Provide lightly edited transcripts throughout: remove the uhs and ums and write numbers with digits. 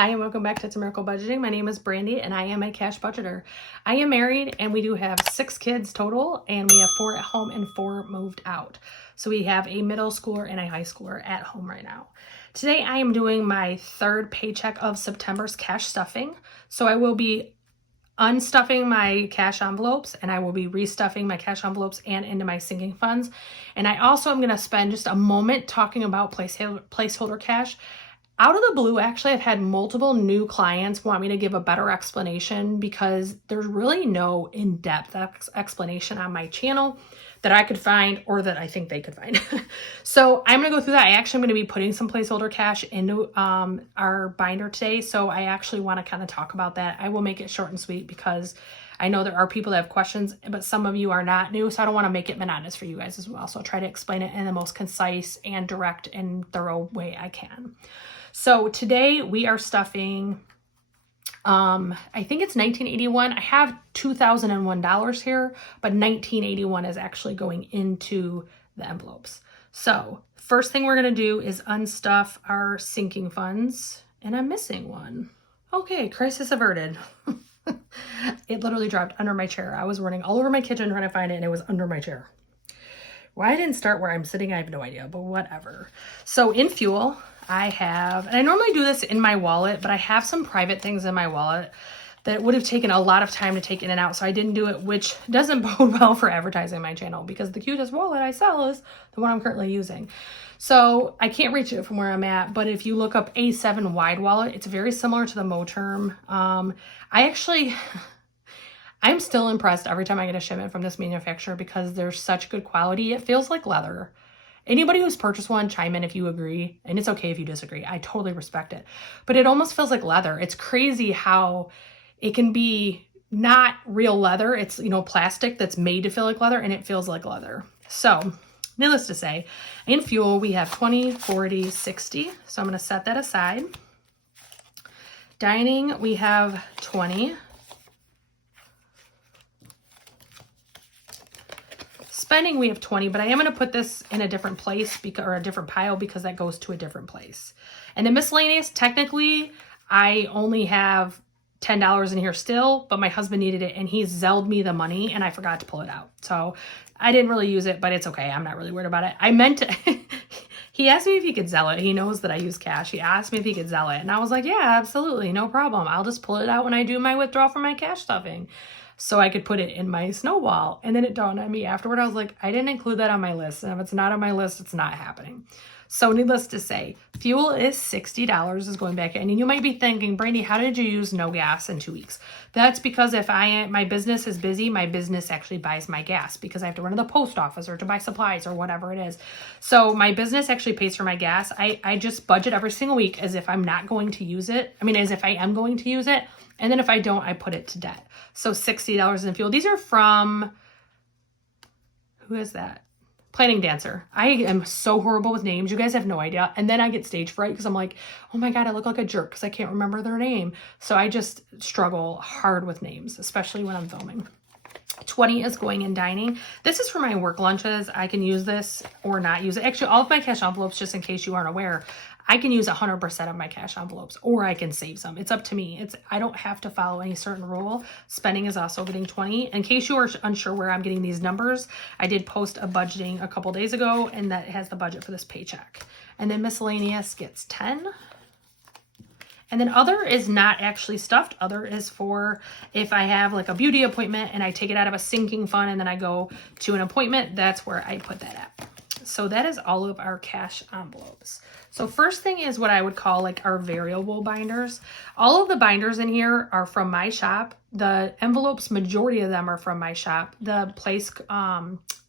Hi, and welcome back to It's a Miracle Budgeting. My name is Brandy, and I am a cash budgeter. I am married, and we do have 6 kids total, and we have 4 at home and 4 moved out. So we have a middle schooler and a high schooler at home right now. Today, I am doing my 3rd paycheck of September's cash stuffing. So I will be unstuffing my cash envelopes, and I will be restuffing my cash envelopes and into my sinking funds. And I also am going to spend just a moment talking about placeholder cash. Out of the blue, actually, I've had multiple new clients want me to give a better explanation because there's really no in-depth explanation on my channel that I could find or that I think they could find. So I'm going to go through that. I actually am going to be putting some placeholder cash into our binder today. So I actually want to kind of talk about that. I will make it short and sweet because I know there are people that have questions, but some of you are not new, so I don't want to make it monotonous for you guys as well. So I'll try to explain it in the most concise and direct and thorough way I can. So today we are stuffing, I think it's 1981. I have $2,001 here, but 1981 is actually going into the envelopes. So first thing we're going to do is unstuff our sinking funds, and I'm missing one. Okay, crisis averted. It literally dropped under my chair. I was running all over my kitchen trying to find it, and it was under my chair. Why I didn't start where I'm sitting, I have no idea, but whatever. So in fuel, I have, and I normally do this in my wallet, but I have some private things in my wallet that would have taken a lot of time to take in and out, so I didn't do it, which doesn't bode well for advertising my channel because the cutest wallet I sell is the one I'm currently using. So I can't reach it from where I'm at, but if you look up A7 wide wallet, it's very similar to the Moterm. I'm still impressed every time I get a shipment from this manufacturer because they're such good quality. It feels like leather. Anybody who's purchased one, chime in if you agree, and it's okay if you disagree. I totally respect it. But it almost feels like leather. It's crazy how it can be not real leather. It's, plastic that's made to feel like leather, and it feels like leather. So, needless to say, in fuel, we have 20, 40, 60. So I'm going to set that aside. Dining, we have 20. Spending, we have 20, but I am going to put this in a different place or a different pile because that goes to a different place. And then miscellaneous, technically, I only have $10 in here still, but my husband needed it and he Zelled me the money and I forgot to pull it out. So I didn't really use it, but it's okay. I'm not really worried about it. I meant to, he asked me if he could Zell it. He knows that I use cash. He asked me if he could Zell it. And I was like, yeah, absolutely. No problem. I'll just pull it out when I do my withdrawal from my cash stuffing. So I could put it in my snowball. And then it dawned on me afterward. I was like, I didn't include that on my list. And if it's not on my list, it's not happening. So needless to say, fuel is $60 is going back in. And you might be thinking, Brandy, how did you use no gas in 2 weeks? That's because if my business is busy, my business actually buys my gas because I have to run to the post office or to buy supplies or whatever it is. So my business actually pays for my gas. I just budget every single week as if I'm not going to use it. As if I am going to use it. And then if I don't, I put it to debt. So $60 in fuel. These are from, who is that? Planning Dancer. I am so horrible with names. You guys have no idea. And then I get stage fright because I'm like, oh my God, I look like a jerk because I can't remember their name. So I just struggle hard with names, especially when I'm filming. 20 is going in dining. This is for my work lunches. I can use this or not use it. Actually, all of my cash envelopes, just in case you aren't aware, I can use 100% of my cash envelopes or I can save some. It's up to me. I don't have to follow any certain rule. Spending is also getting 20. In case you are unsure where I'm getting these numbers, I did post a budgeting a couple days ago and that has the budget for this paycheck. And then miscellaneous gets 10. And then other is not actually stuffed. Other is for if I have like a beauty appointment and I take it out of a sinking fund and then I go to an appointment, that's where I put that at. So that is all of our cash envelopes. So first thing is what I would call like our variable binders. All of the binders in here are from my shop. The envelopes, majority of them are from my shop. The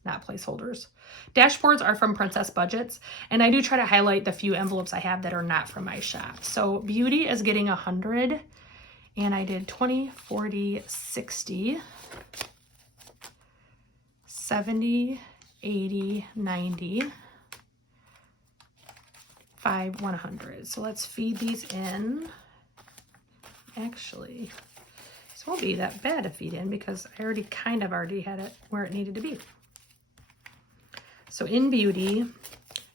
not placeholders. Dashboards are from Princess Budgets. And I do try to highlight the few envelopes I have that are not from my shop. So beauty is getting 100. And I did 20, 40, 60, 70, 80, 90, 5, 100. So let's feed these in. Actually, this won't be that bad to feed in because I already had it where it needed to be. So in beauty,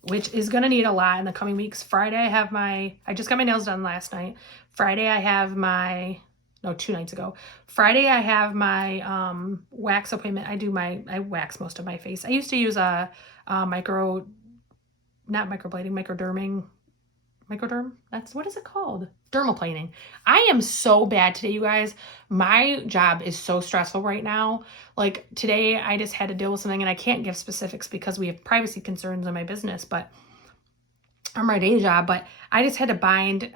which is going to need a lot in the coming weeks. Friday, I just got my nails done last night. Friday, I have no, 2 nights ago. Friday, I have my wax appointment. I wax most of my face. I used to use a microderm. What is it called? Dermaplaning. I am so bad today, you guys. My job is so stressful right now. Like today, I just had to deal with something, and I can't give specifics because we have privacy concerns in my business, but on my day job, but I just had to bind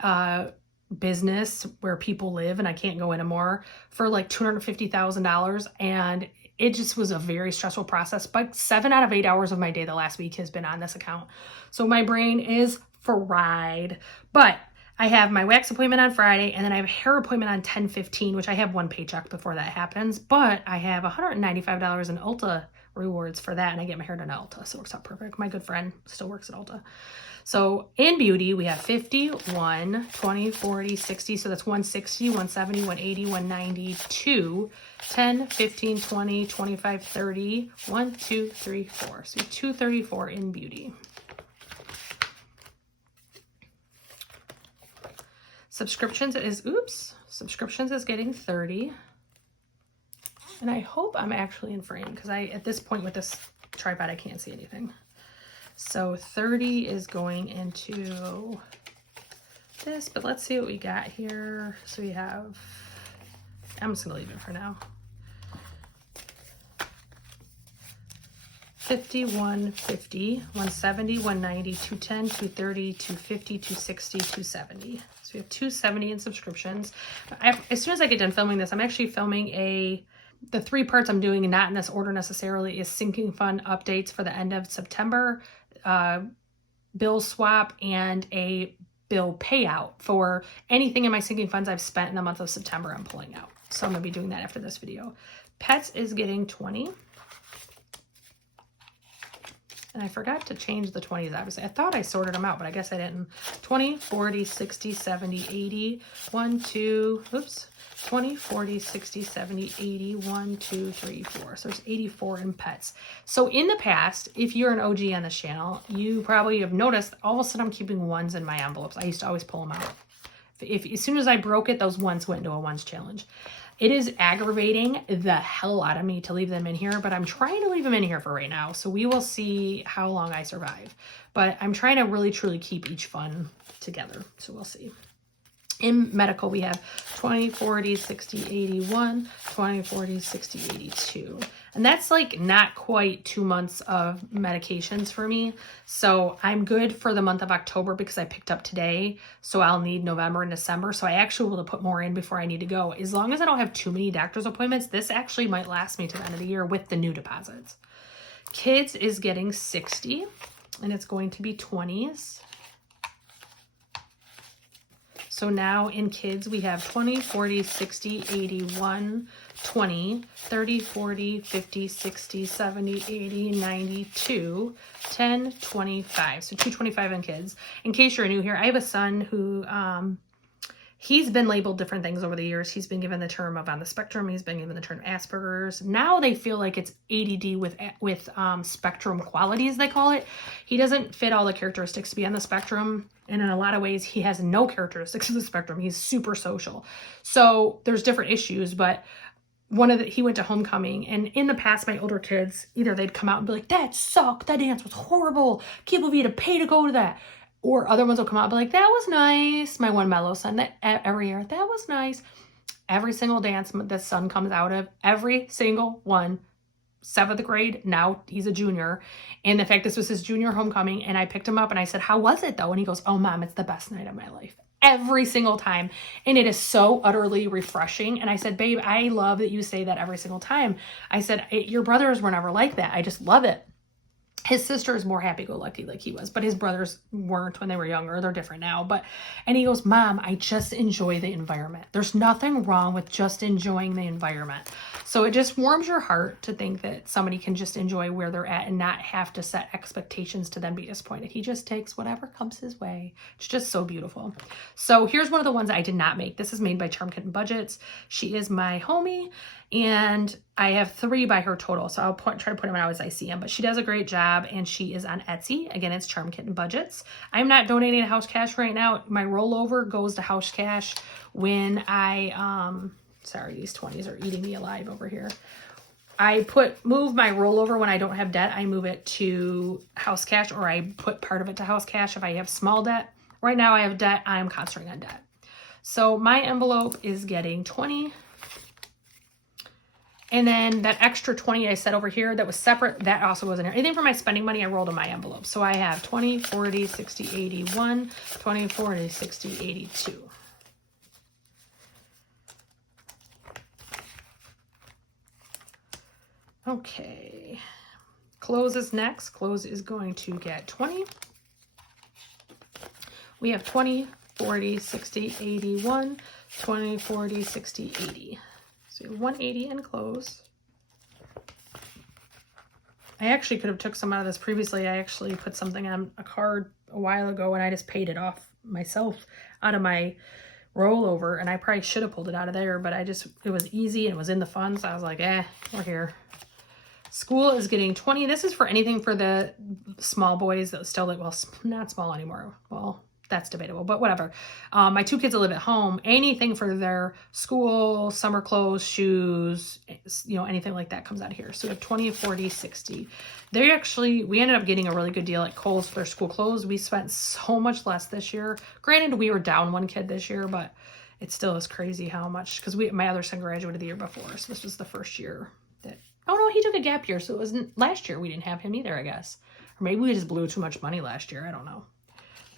business where people live, and I can't go anymore, for like $250,000. And it just was a very stressful process. But 7 out of 8 hours of my day the last week has been on this account. So my brain is fried. But I have my wax appointment on Friday, and then I have a hair appointment on 10/15, which I have 1 paycheck before that happens. But I have $195 in Ulta rewards for that, and I get my hair done at Ulta, so it works out perfect. My good friend still works at Ulta. So in beauty, we have 50, 1, 20, 40, 60. So that's 160, 170, 180, 190, 2, 10, 15, 20, 25, 30, 1, 2, 3, 4. So 234 in beauty. Subscriptions is getting 30. And I hope I'm actually in frame, because at this point with this tripod, I can't see anything. So 30 is going into this, but let's see what we got here. So we have, I'm just gonna leave it for now. 50, 150, 170, 190, 210, 230, 250, 260, 270. So we have 270 in subscriptions. As soon as I get done filming this, I'm actually filming the 3 parts I'm doing, and not in this order necessarily, is sinking fund updates for the end of September, bill swap, and a bill payout for anything in my sinking funds I've spent in the month of September I'm pulling out. So I'm going to be doing that after this video. Pets is getting 20. And I forgot to change the 20s, obviously. I thought I sorted them out, but I guess I didn't. 20, 40, 60, 70, 80, 1, 2, 20, 40, 60, 70, 80, 1, 2, 3, 4. So there's 84 in pets. So in the past, if you're an OG on this channel, you probably have noticed all of a sudden I'm keeping 1s in my envelopes. I used to always pull them out. As soon as I broke it, those 1s went into a 1s challenge. It is aggravating the hell out of me to leave them in here, but I'm trying to leave them in here for right now. So we will see how long I survive. But I'm trying to really, truly keep each fund together. So we'll see. In medical, we have 20, 40, 60, 81, 20, 40, 60, 82. And that's like not quite 2 months of medications for me. So I'm good for the month of October because I picked up today. So I'll need November and December. So I actually will put more in before I need to go. As long as I don't have too many doctor's appointments, this actually might last me to the end of the year with the new deposits. Kids is getting 60, and it's going to be 20s. So now in kids, we have 20, 40, 60, 81, 20, 30, 40, 50, 60, 70, 80, 92, 10, 25. So 225 in kids. In case you're new here, I have a son who, he's been labeled different things over the years. He's been given the term of on the spectrum. He's been given the term Asperger's. Now they feel like it's ADD with spectrum qualities, they call it. He doesn't fit all the characteristics to be on the spectrum. And in a lot of ways, he has no characteristics of the spectrum. He's super social. So there's different issues, but he went to homecoming, and in the past, my older kids, either they'd come out and be like, that sucked. That dance was horrible. Can't believe you had to pay to go to that. Or other ones will come out and be like, that was nice. My one mellow son, that every year, that was nice. Every single dance this son comes out of, every single one, 7th grade, now he's a junior. And in fact, this was his junior homecoming, and I picked him up and I said, how was it though? And he goes, oh Mom, it's the best night of my life. Every single time. And it is so utterly refreshing. And I said, babe, I love that you say that every single time. I said, your brothers were never like that. I just love it. His sister is more happy-go-lucky like he was, but his brothers weren't when they were younger. They're different now. And he goes, Mom, I just enjoy the environment. There's nothing wrong with just enjoying the environment. So it just warms your heart to think that somebody can just enjoy where they're at and not have to set expectations to then be disappointed. He just takes whatever comes his way. It's just so beautiful. So here's one of the ones I did not make. This is made by Charm Kitten Budgets. She is my homie, And I have 3 by her total, so I'll try to put them out as I see them. But she does a great job, and she is on Etsy. Again, it's Charm Kitten Budgets. I'm not donating to House Cash right now. My rollover goes to House Cash when I, sorry, these 20s are eating me alive over here. I move my rollover when I don't have debt. I move it to House Cash, or I put part of it to House Cash if I have small debt. Right now I have debt. I'm concentrating on debt. So my envelope is getting 20. And then that extra 20 I said over here that was separate, that also was in here. Anything for my spending money, I rolled in my envelope. So I have 20, 40, 60, 81, 20, 40, 60, 82. Okay. Close is next. Close is going to get 20. We have 20, 40, 60, 81, 20, 40, 60, 80. So 180 in close. I actually could have took some out of this previously. I actually put something on a card a while ago and I just paid it off myself out of my rollover, and I probably should have pulled it out of there, but it was easy and it was in the funds. So I was like, we're here. School is getting 20. This is for anything for the small boys that still like, well, not small anymore. Well, that's debatable, but whatever. My 2 kids that live at home, anything for their school, summer clothes, shoes, anything like that comes out of here. So we have 20, 40, 60. We ended up getting a really good deal at Kohl's for their school clothes. We spent so much less this year. Granted, we were down 1 kid this year, but it still is crazy how much, because my other son graduated the year before. So this was the first year that, oh no, he took a gap year. So it wasn't last year. We didn't have him either, I guess. Or maybe we just blew too much money last year. I don't know.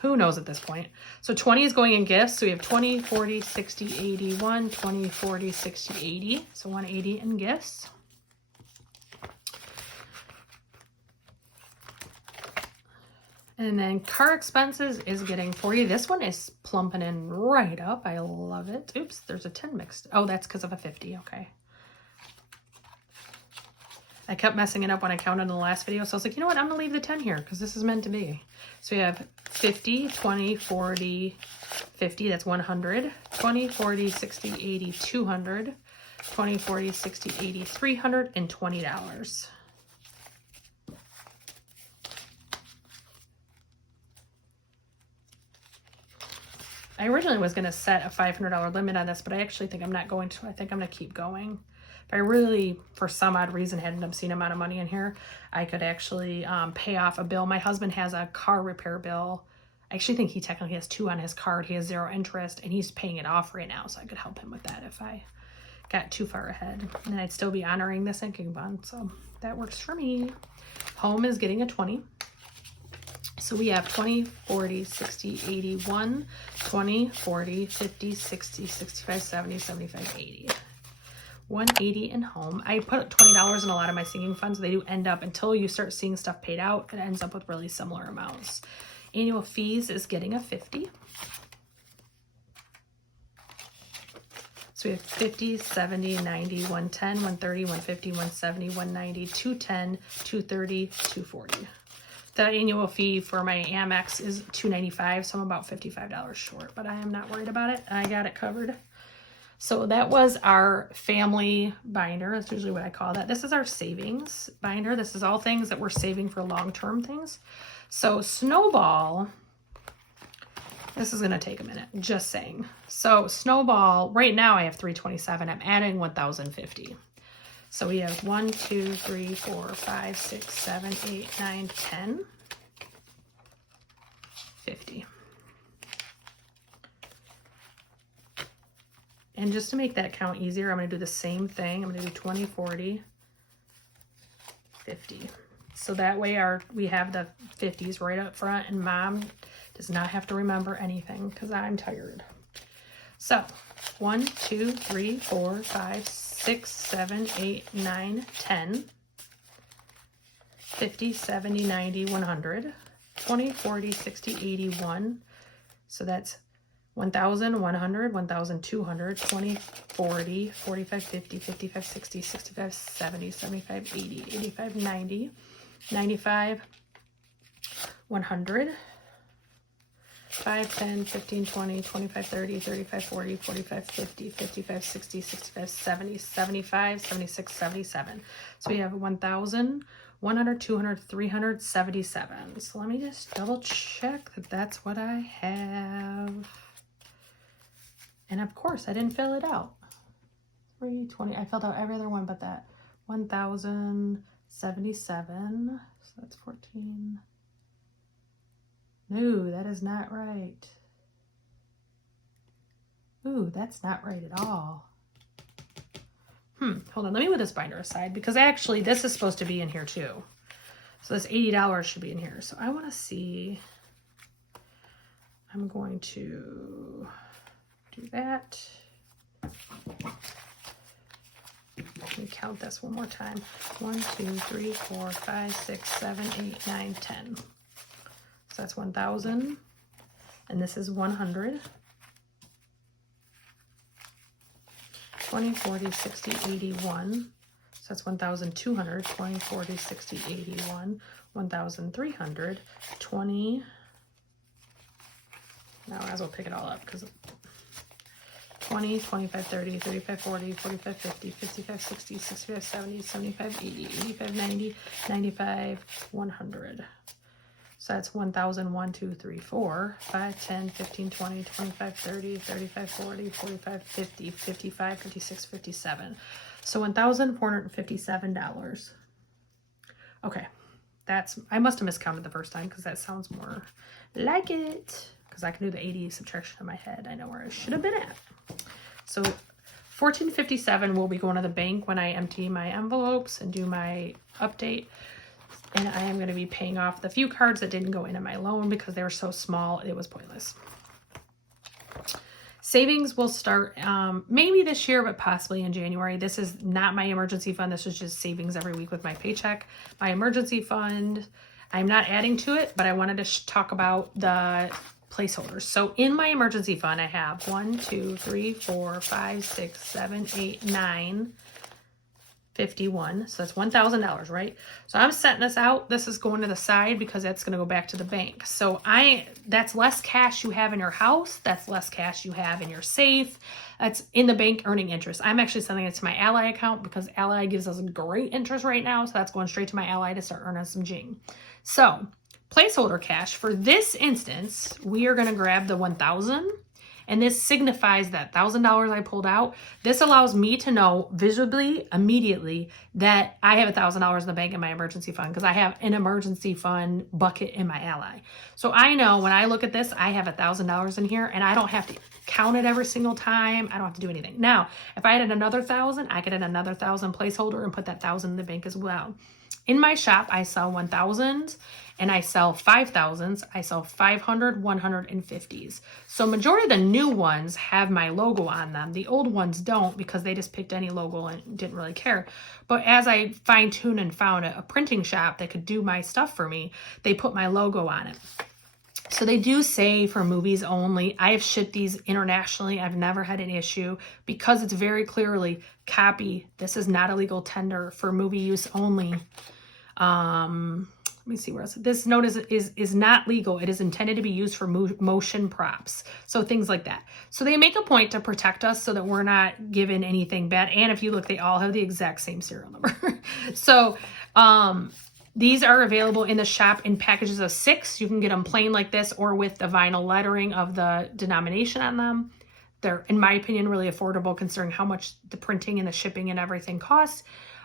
Who knows at this point? So 20 is going in gifts. So we have 20, 40, 60, 81, 20, 40, 60, 80. So 180 in gifts. And then car expenses is getting 40. This one is plumping in right up. I love it. Oops, there's a 10 mixed. Oh, that's because of a 50. Okay. I kept messing it up when I counted in the last video. So I was like, you know what? I'm going to leave the 10 here because this is meant to be. So we have 50, 20, 40, 50. That's 100. 20, 40, 60, 80, 200. 20, 40, 60, 80, $320. I originally was going to set a $500 limit on this, but I actually think I'm not going to. I think I'm going to keep going. If I really, for some odd reason, had an obscene amount of money in here, I could actually pay off a bill. My husband has a car repair bill. I actually think he technically has 2 on his card. He has 0 interest, and he's paying it off right now, so I could help him with that if I got too far ahead. And I'd still be honoring the sinking fund, so that works for me. Home is getting a 20. So we have 20, 40, 60, 81, 20, 40, 50, 60, 65, 70, 75, 80. 180 in home. I put $20 in a lot of my sinking funds. They do end up, until you start seeing stuff paid out, it ends up with really similar amounts. Annual fees is getting a 50. So we have 50, 70, 90, 110, 130, 150, 170, 190, 210, 230, 240. The annual fee for my Amex is $295, so I'm about $55 short, but I am not worried about it. I got it covered. So that was our family binder. That's usually what I call that. This is our savings binder. This is all things that we're saving for long-term things. So Snowball, this is going to take a minute, just saying. So Snowball, right now I have 327. I'm adding 1,050. So we have 1, 2, 3, 4, 5, 6, 7, 8, 9, 10, 50. And just to make that count easier, I'm going to do the same thing. I'm going to do 20, 40, 50. So that way we have the 50s right up front, and Mom does not have to remember anything because I'm tired. So 1, 2, 3, 4, 5, 6, 7, 8, 9, 10, 50, 70, 90, 100, 20, 40, 60, 81. So that's 1,000, 100, 1,200, 20, 40, 45, 50, 55, 60, 65, 70, 75, 80, 85, 90, 95, 100, 5, 10, 15, 20, 25, 30, 35, 40, 45, 50, 55, 60, 65, 70, 75, 76, 77. So we have 1,000, 100, 200, 377. So let me just double check that that's what I have. And of course, I didn't fill it out. 320. I filled out every other one but that. 1,077. So that's 14. No, that is not right. Ooh, that's not right at all. Hold on. Let me move this binder aside because actually this is supposed to be in here too. So this $80 should be in here. So I want to see. I'm going to do that. Let me count this one more time. 1, 2, 3, 4, 5, 6, 7, 8, 9, 10. So that's 1,000. And this is 100. 20, 40, 60, 81. So that's 1,200. 20, 40, 60, 81. 1,300. 20. Now I as well pick it all up because 20, 25, 30, 35, 40, 45, 50, 55, 60, 65, 70, 75, 80, 85, 90, 95, 100. So that's 1,000, 1, 2, 3, 4, 5, 10, 15, 20, 25, 30, 35, 40, 45, 50, 55, 56, 57. So $1,457. Okay. I must have miscounted the first time because that sounds more like it. Because I can do the 80 subtraction in my head. I know where I should have been at. So $1,457 will be going to the bank when I empty my envelopes and do my update. And I am going to be paying off the few cards that didn't go into my loan because they were so small, it was pointless. Savings will start maybe this year, but possibly in January. This is not my emergency fund. This is just savings every week with my paycheck. My emergency fund, I'm not adding to it, but I wanted to talk about the placeholders. So in my emergency fund, I have 1, 2, 3, 4, 5, 6, 7, 8, 9, 51. So that's $1,000, right? So I'm setting this out. This is going to the side because that's going to go back to the bank. So that's less cash you have in your house. That's less cash you have in your safe. That's in the bank earning interest. I'm actually sending it to my Ally account because Ally gives us a great interest right now. So that's going straight to my Ally to start earning some jing. So placeholder cash for this instance, we are going to grab the 1,000. And this signifies that $1,000 I pulled out. This allows me to know visibly, immediately, that I have $1,000 in the bank in my emergency fund because I have an emergency fund bucket in my Ally. So I know when I look at this, I have $1,000 in here and I don't have to count it every single time. I don't have to do anything. Now, if I added another 1,000, I could add another 1,000 placeholder and put that 1,000 in the bank as well. In my shop, I sell 1,000s and I sell 5,000s. I sell 500, 100, and 50s. So majority of the new ones have my logo on them. The old ones don't because they just picked any logo and didn't really care. But as I fine-tuned and found a printing shop that could do my stuff for me, they put my logo on it. So they do say for movies only. I have shipped these internationally. I've never had an issue because it's very clearly copy. This is not a legal tender for movie use only. Let me see where else. This note is not legal. It is intended to be used for motion props. So things like that. So they make a point to protect us so that we're not given anything bad. And if you look, they all have the exact same serial number. So, these are available in the shop in packages of 6. You can get them plain like this or with the vinyl lettering of the denomination on them. They're, in my opinion, really affordable considering how much the printing and the shipping and everything costs.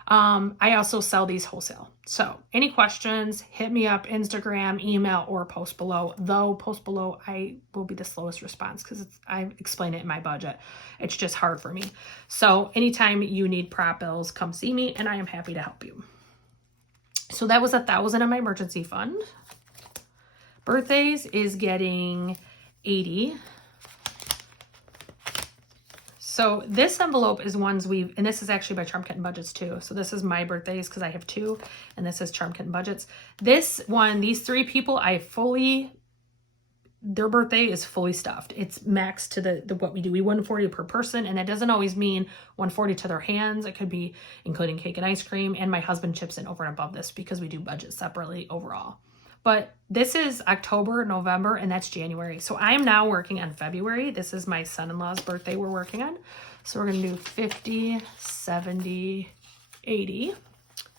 I also sell these wholesale. So any questions, hit me up, Instagram, email, or post below. Though post below, I will be the slowest response because I explain it in my budget. It's just hard for me. So anytime you need prop bills, come see me and I am happy to help you. So that was 1,000 in my emergency fund. Birthdays is getting 80. So this envelope is ones and this is actually by Charm Kitten Budgets too. So this is my birthdays because I have 2, and this is Charm Kitten Budgets. This one, these 3 people, their birthday is fully stuffed. It's maxed to the what we do. We $140 per person, and that doesn't always mean $140 to their hands. It could be including cake and ice cream, and my husband chips in over and above this because we do budget separately overall. But this is October, November, and that's January. So I am now working on February. This is my son-in-law's birthday we're working on. So we're going to do 50, 70, 80.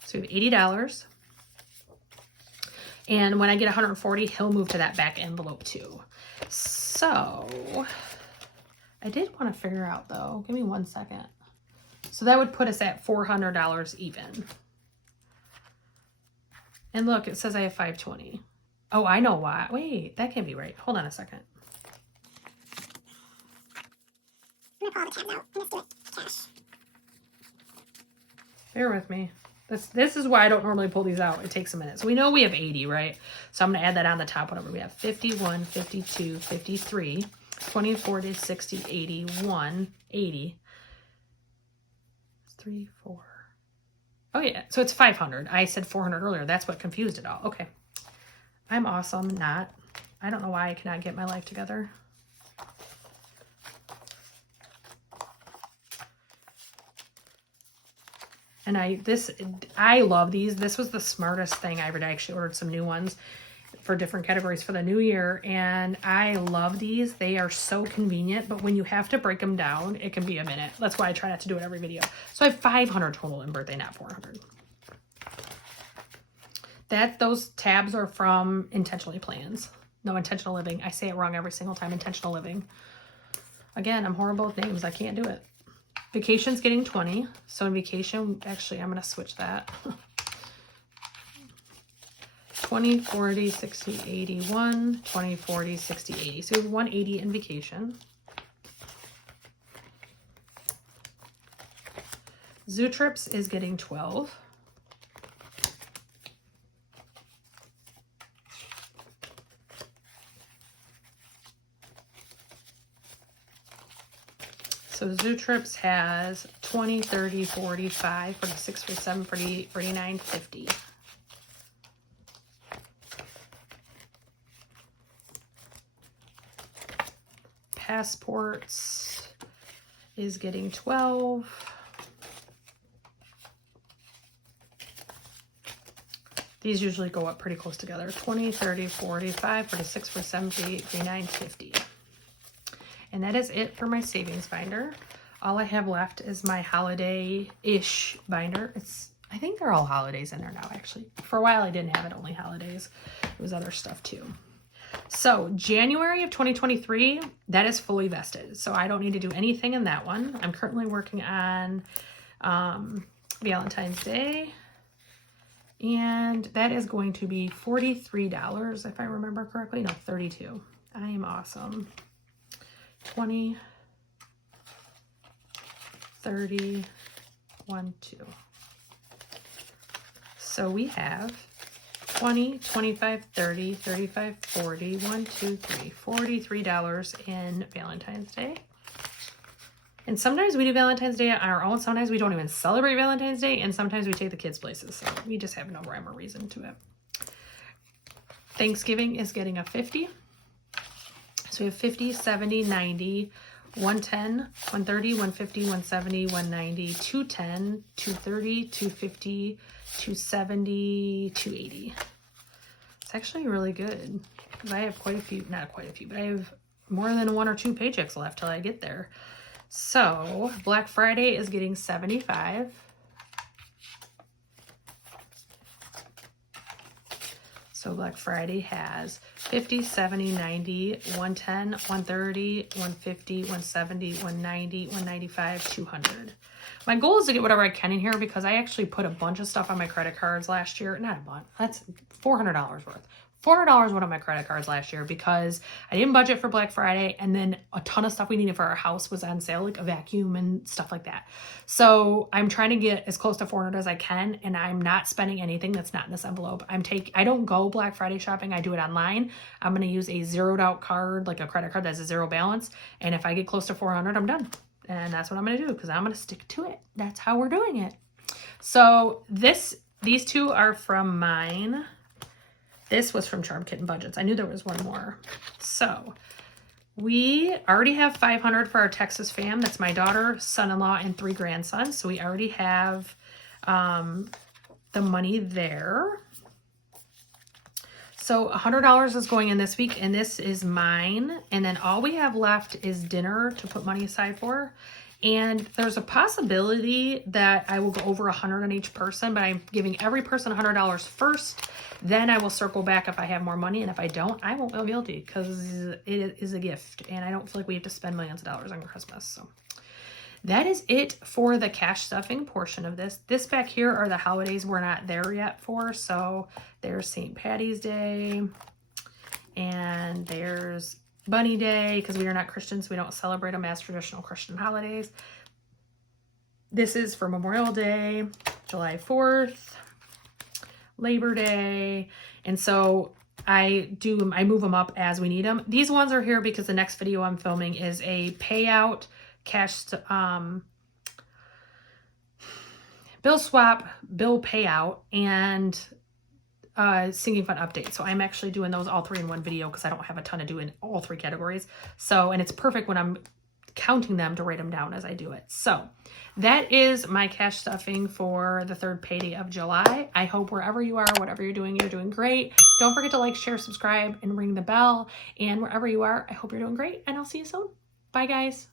So we have $80. And when I get 140, he'll move to that back envelope too. So I did want to figure out though, give me 1 second. So that would put us at $400 even. And look, it says I have 520. Oh, I know why. Wait, that can't be right. Hold on a second. I'm gonna pull out the tab now and just do it cash. Bear with me. This is why I don't normally pull these out. It takes a minute. So we know we have 80, right? So I'm going to add that on the top, whatever. We have 51, 52, 53, 20, 40, 60, 81, 80. 3, 4. Oh, yeah. So it's 500. I said 400 earlier. That's what confused it all. Okay. I'm awesome. Not. I don't know why I cannot get my life together. And I love these. This was the smartest thing I ever did. I actually ordered some new ones for different categories for the new year. And I love these. They are so convenient, but when you have to break them down, it can be a minute. That's why I try not to do it every video. So I have 500 total in birthday, not 400. Those tabs are from Intentionally Plans. No, Intentional Living. I say it wrong every single time. Intentional Living. Again, I'm horrible with names. I can't do it. Vacation's getting 20. So in vacation, actually, I'm going to switch that. 20, 40, 60, 81, 20, 40, 60, 80. So we have 180 in vacation. Zoo Trips is getting 12. So Zoo Trips has 20, 30, 45, 46, 47, 48, 49, 50. Passports is getting 12. These usually go up pretty close together. 20, 30, 45, 46, 47, 48, 49, 50. And that is it for my savings binder. All I have left is my holiday-ish binder. I think they're all holidays in there now, actually. For a while, I didn't have it only holidays. It was other stuff, too. So, January of 2023, that is fully vested. So, I don't need to do anything in that one. I'm currently working on Valentine's Day. And that is going to be $43, if I remember correctly. No, $32. I am awesome. 20, 30, 1, 2. So we have 20, 25, 30, 35, 40, 1, 2, 3, $43 in Valentine's Day. And sometimes we do Valentine's Day on our own. Sometimes we don't even celebrate Valentine's Day. And sometimes we take the kids places. So we just have no rhyme or reason to it. Thanksgiving is getting a 50. So we have 50, 70, 90, 110, 130, 150, 170, 190, 210, 230, 250, 270, 280. It's actually really good because I have quite a few, not quite a few, but I have more than 1 or 2 paychecks left till I get there. So Black Friday is getting 75. So Black Friday has 50, 70, 90, 110, 130, 150, 170, 190, 195, 200. My goal is to get whatever I can in here because I actually put a bunch of stuff on my credit cards last year. Not a bunch. That's $400 worth. $400 went on my credit cards last year because I didn't budget for Black Friday, and then a ton of stuff we needed for our house was on sale, like a vacuum and stuff like that. So I'm trying to get as close to 400 as I can, and I'm not spending anything that's not in this envelope. I don't go Black Friday shopping. I do it online. I'm going to use a zeroed out card, like a credit card that's a zero balance. And if I get close to 400, I'm done. And that's what I'm going to do because I'm going to stick to it. That's how we're doing it. So these two are from mine. This was from Charm Kitten Budgets. I knew there was one more. So we already have $500 for our Texas fam. That's my daughter, son-in-law, and 3 grandsons. So we already have the money there. So $100 is going in this week, and this is mine. And then all we have left is dinner to put money aside for. And there's a possibility that I will go over 100 on each person, but I'm giving every person $100 first. Then I will circle back if I have more money, and if I don't, I won't feel guilty because it is a gift, and I don't feel like we have to spend millions of dollars on Christmas. So that is it for the cash stuffing portion of this. This back here are the holidays we're not there yet for. So there's St. Patty's Day, and there's Bunny Day, because we are not Christians. We don't celebrate them as traditional Christian holidays. This is for Memorial Day, July 4th, Labor Day. And so I move them up as we need them. These ones are here because the next video I'm filming is a payout cash, bill swap, bill payout, and Singing Fun update. So I'm actually doing those all three in one video because I don't have a ton to do in all three categories. So, and it's perfect when I'm counting them to write them down as I do it. So that is my cash stuffing for the third payday of July. I hope wherever you are, whatever you're doing great. Don't forget to like, share, subscribe, and ring the bell. And wherever you are, I hope you're doing great, and I'll see you soon. Bye, guys.